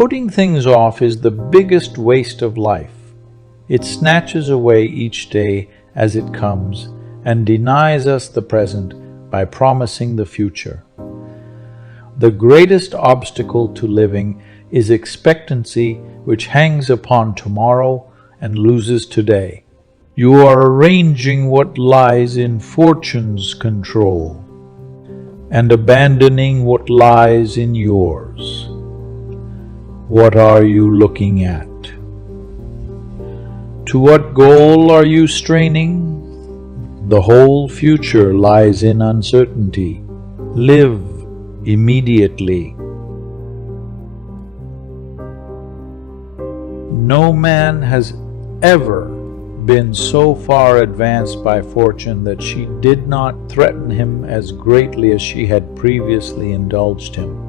Putting things off is the biggest waste of life. It snatches away each day as it comes and denies us the present by promising the future. The greatest obstacle to living is expectancy, which hangs upon tomorrow and loses today. You are arranging what lies in fortune's control and abandoning what lies in yours. What are you looking at? To what goal are you straining? The whole future lies in uncertainty. Live immediately. No man has ever been so far advanced by fortune that she did not threaten him as greatly as she had previously indulged him.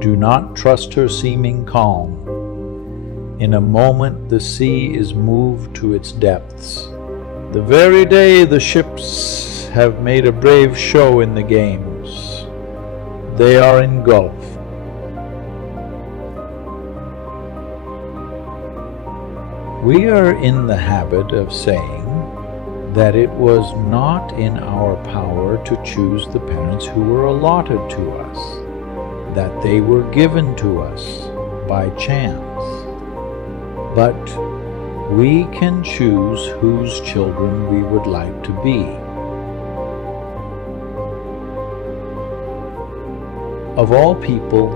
Do not trust her seeming calm. In a moment the sea is moved to its depths. The very day the ships have made a brave show in the games, they are engulfed. We are in the habit of saying that it was not in our power to choose the parents who were allotted to us, that they were given to us by chance. But we can choose whose children we would like to be. Of all people,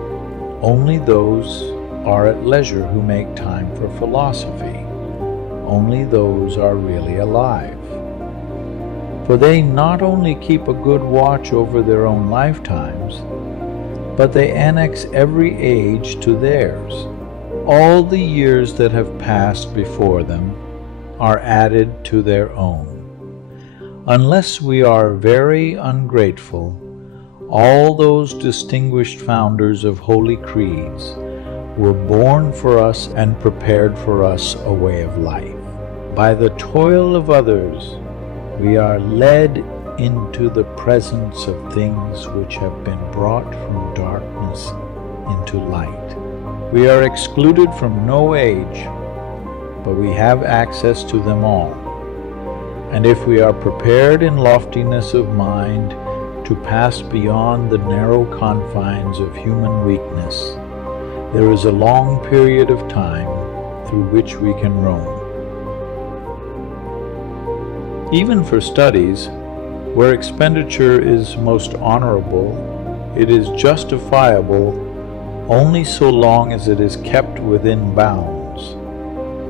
only those are at leisure who make time for philosophy. Only those are really alive. For they not only keep a good watch over their own lifetimes, but they annex every age to theirs. All the years that have passed before them are added to their own. Unless we are very ungrateful, all those distinguished founders of holy creeds were born for us and prepared for us a way of life. By the toil of others, we are led into the presence of things which have been brought from darkness into light. We are excluded from no age, but we have access to them all. And if we are prepared in loftiness of mind to pass beyond the narrow confines of human weakness, there is a long period of time through which we can roam. Even for studies, where expenditure is most honorable, it is justifiable only so long as it is kept within bounds.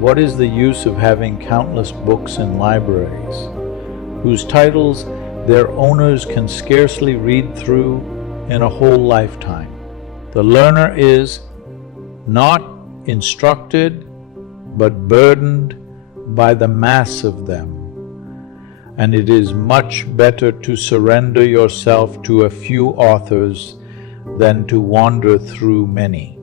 What is the use of having countless books in libraries, whose titles their owners can scarcely read through in a whole lifetime? The learner is not instructed, but burdened by the mass of them. And it is much better to surrender yourself to a few authors than to wander through many.